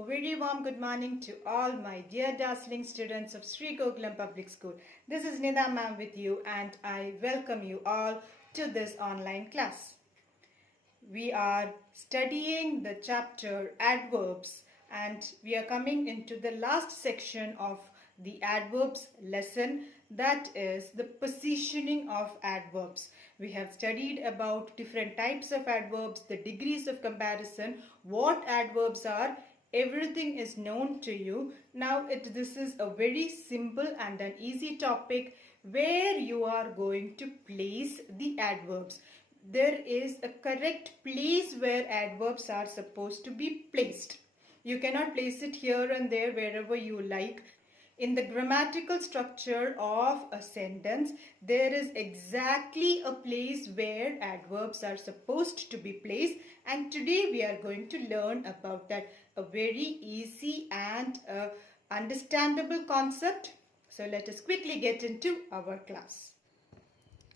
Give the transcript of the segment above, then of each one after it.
A very warm good morning to all my dear dazzling students of Sri Gokulam Public School. This is Nida ma'am with you and I welcome you all to this online class. We are studying the chapter Adverbs and we are coming into the last section of the Adverbs lesson, that is the positioning of adverbs. We have studied about different types of adverbs, the degrees of comparison, what adverbs are. Everything is known to you. Now this is a very simple and an easy topic where you are going to place the adverbs. There is a correct place where adverbs are supposed to be placed. You cannot place it here and there wherever you like. In the grammatical structure of a sentence, there is exactly a place where adverbs are supposed to be placed, and today we are going to learn about that, a very easy and understandable concept. So let us quickly get into our class.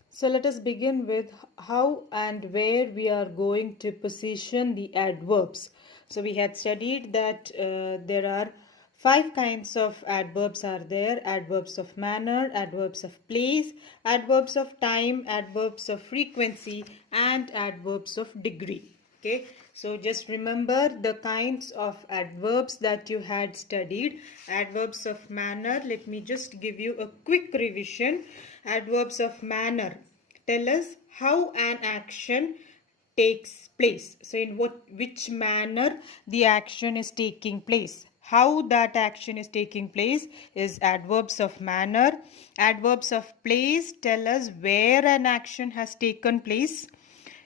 So let us begin with how and where we are going to position the adverbs. So we had studied that there are 5 kinds of adverbs are there: adverbs of manner, adverbs of place, adverbs of time, adverbs of frequency, and adverbs of degree. Okay, so just remember the kinds of adverbs that you had studied. Adverbs of manner, let me just give you a quick revision. Adverbs of manner tell us how an action takes place. So in which manner the action is taking place. How that action is taking place is adverbs of manner. Adverbs of place tell us where an action has taken place.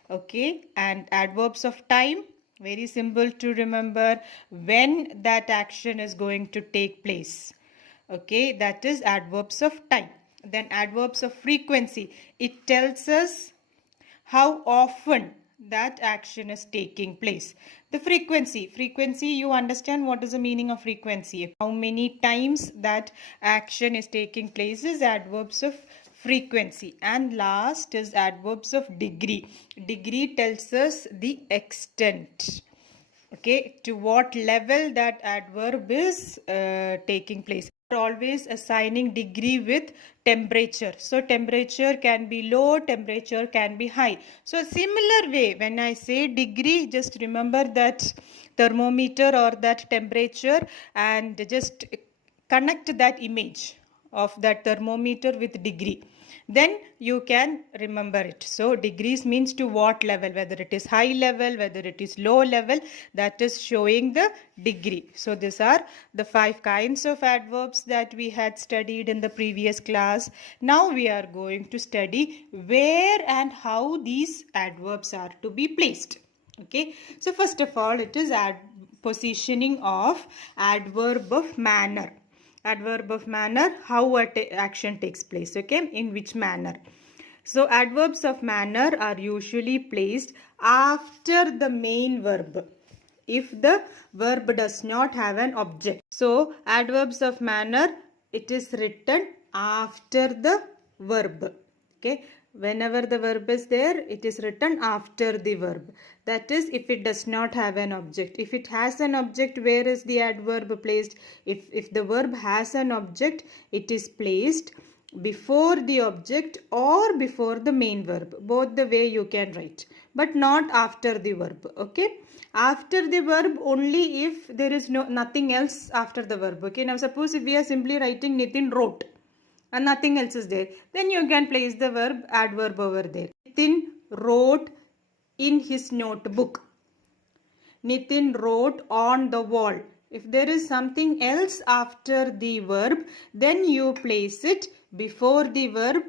Okay, and adverbs of time, very simple to remember, when that action is going to take place. Okay, that is adverbs of time. Then adverbs of frequency, it tells us how often that action is taking place. The frequency, you understand what is the meaning of frequency. How many times that action is taking place is adverbs of frequency. And last is adverbs of degree. Degree tells us the extent. Okay, to what level that adverb is taking place. We are always assigning degree with temperature. So temperature can be low, temperature can be high. So similar way, when I say degree, just remember that thermometer or that temperature and just connect that image of that thermometer with degree. Then you can remember it. So degrees means to what level, whether it is high level, whether it is low level, that is showing the degree. So these are the 5 kinds of adverbs that we had studied in the previous class. Now we are going to study where and how these adverbs are to be placed. Okay, so first of all, it is positioning of adverb of manner. Adverb of manner, how action takes place. Okay, in which manner. So adverbs of manner are usually placed after the main verb if the verb does not have an object. So adverbs of manner, it is written after the verb. Okay, whenever the verb is there, it is written after the verb. That is, if it does not have an object. If it has an object, where is the adverb placed? If the verb has an object, it is placed before the object or before the main verb. Both the way you can write, but not after the verb. Okay, after the verb only if there is nothing else after the verb. Okay, now suppose if we are simply writing Nitin wrote and nothing else is there, then you can place the verb adverb over there. Nitin wrote in his notebook. Nitin wrote on the wall. If there is something else after the verb, then you place it before the verb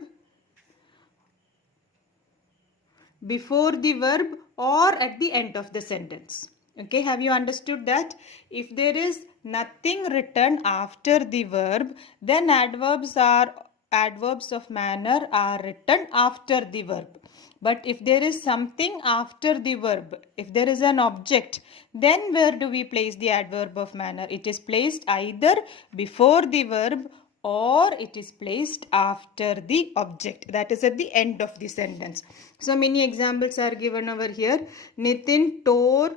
or at the end of the sentence. Okay, have you understood that? If there is nothing written after the verb, then adverbs of manner are written after the verb. But if there is something after the verb, if there is an object, then where do we place the adverb of manner? It is placed either before the verb or it is placed after the object. That is at the end of the sentence. So many examples are given over here. Nitin tore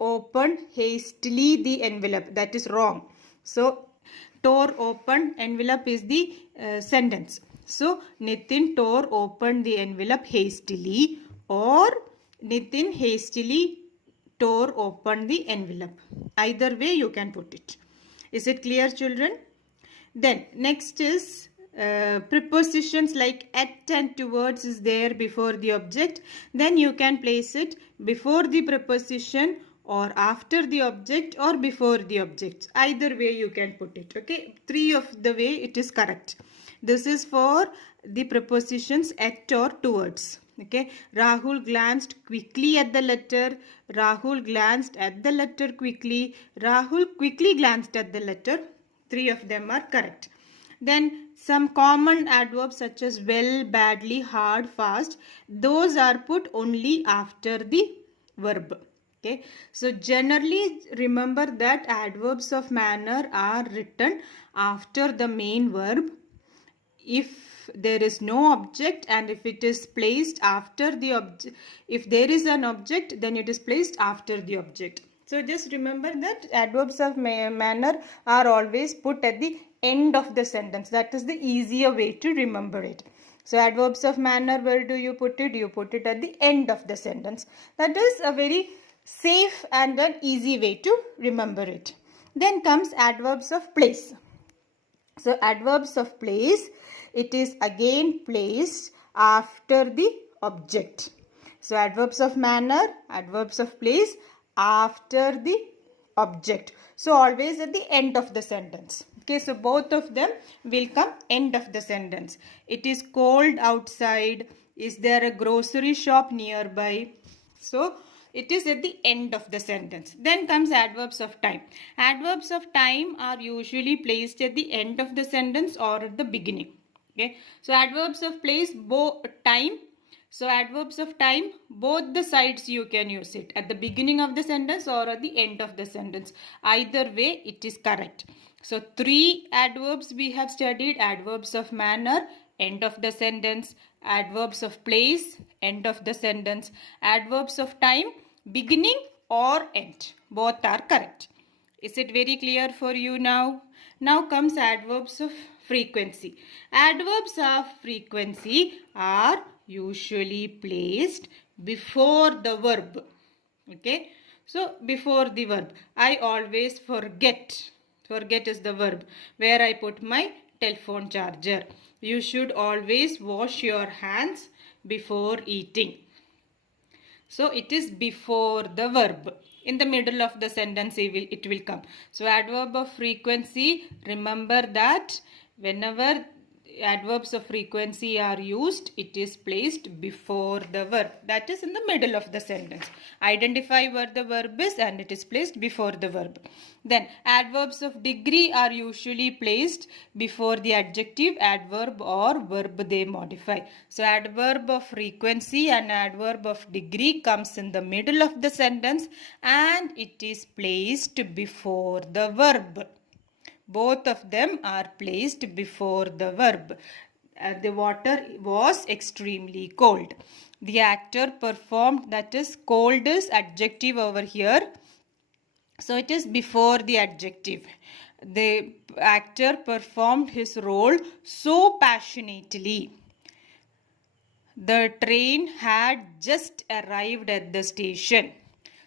opened hastily the envelope. That is wrong. So tore open envelope is the sentence. So Nitin tore open the envelope hastily, or Nitin hastily tore open the envelope. Either way you can put it. Is it clear, children? Then next is prepositions like at and towards is there before the object. Then you can place it before the preposition or after the object or before the object. Either way you can put it. Okay, three of the way it is correct. This is for the prepositions at or towards. Okay, Rahul glanced quickly at the letter. Rahul glanced at the letter quickly. Rahul quickly glanced at the letter. Three of them are correct. Then some common adverbs such as well, badly, hard, fast, those are put only after the verb. Okay, so generally remember that adverbs of manner are written after the main verb if there is no object, and if it is placed after the object, if there is an object, then it is placed after the object. So just remember that adverbs of manner are always put at the end of the sentence. That is the easier way to remember it. So adverbs of manner, where do you put it? You put it at the end of the sentence. That is a very safe and an easy way to remember it. Then comes adverbs of place. So adverbs of place, it is again placed after the object. So adverbs of manner, adverbs of place, after the object. So always at the end of the sentence. Okay, so both of them will come end of the sentence. It is cold outside. Is there a grocery shop nearby? So it is at the end of the sentence. Then comes adverbs of time. Adverbs of time are usually placed at the end of the sentence or at the beginning. Okay, so adverbs of place, time. So adverbs of time, both the sides you can use it, at the beginning of the sentence or at the end of the sentence. Either way it is correct. So three adverbs we have studied: adverbs of manner, end of the sentence; adverbs of place, end of the sentence; adverbs of time, beginning or end. Both are correct. Is it very clear for you now? Now comes adverbs of frequency. Adverbs of frequency are usually placed before the verb. Okay, so before the verb. I always forget. Forget is the verb, where I put my telephone charger. You should always wash your hands before eating. So it is before the verb. In the middle of the sentence it will come. So adverb of frequency, remember that whenever adverbs of frequency are used, it is placed before the verb. That is in the middle of the sentence. Identify where the verb is and it is placed before the verb. Then adverbs of degree are usually placed before the adjective, adverb or verb they modify. So adverb of frequency and adverb of degree comes in the middle of the sentence and it is placed before the verb. Both of them are placed before the verb. The water was extremely cold. The actor performed, that is cold is adjective over here. So it is before the adjective. The actor performed his role so passionately. The train had just arrived at the station.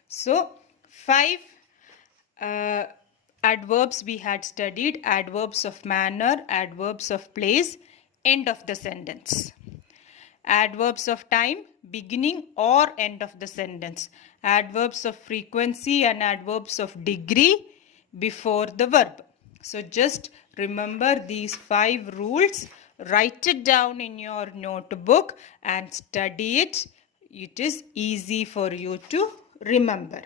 So 5 adverbs we had studied: adverbs of manner, adverbs of place, end of the sentence; adverbs of time, beginning or end of the sentence; adverbs of frequency and adverbs of degree, before the verb. So just remember these 5 rules, write it down in your notebook and study it. It is easy for you to remember.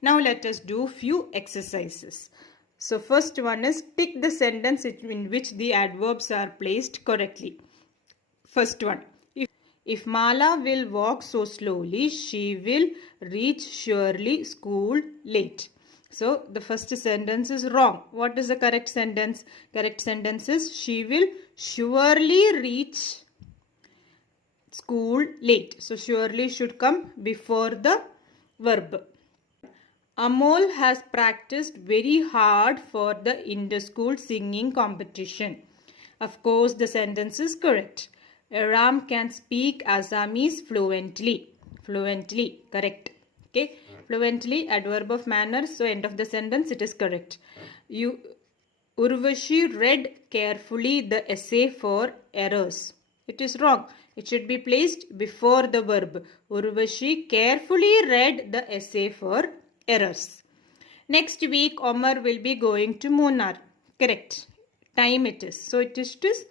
Now let us do few exercises. So first one is pick the sentence in which the adverbs are placed correctly. First one. If Mala will walk so slowly, she will reach surely school late. So the first sentence is wrong. What is the correct sentence? Correct sentence is she will surely reach school late. So surely should come before the verb. Amol has practiced very hard for the inter-school singing competition. Of course, the sentence is correct. Ram can speak Assamese fluently. Fluently, correct. Okay, fluently, adverb of manner. So, end of the sentence, it is correct. Urvashi read carefully the essay for errors. It is wrong. It should be placed before the verb. Urvashi carefully read the essay for errors. Next week, Omar will be going to Munnar. Correct. Time it is. So it is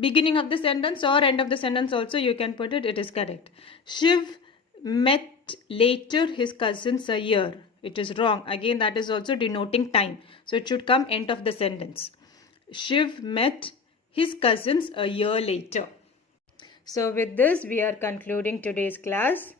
beginning of the sentence or end of the sentence also you can put it. It is correct. Shiv met later his cousins a year. It is wrong. Again, that is also denoting time. So it should come end of the sentence. Shiv met his cousins a year later. So with this, we are concluding today's class.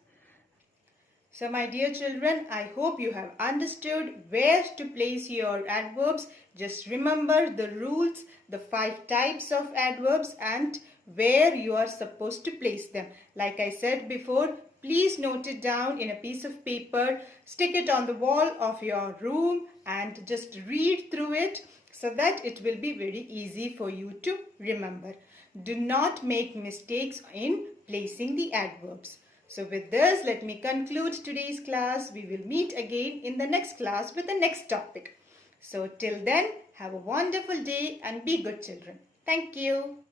So my dear children, I hope you have understood where to place your adverbs. Just remember the rules, the 5 types of adverbs and where you are supposed to place them. Like I said before, please note it down in a piece of paper, stick it on the wall of your room and just read through it so that it will be very easy for you to remember. Do not make mistakes in placing the adverbs. So with this, let me conclude today's class. We will meet again in the next class with the next topic. So till then, have a wonderful day and be good children. Thank you.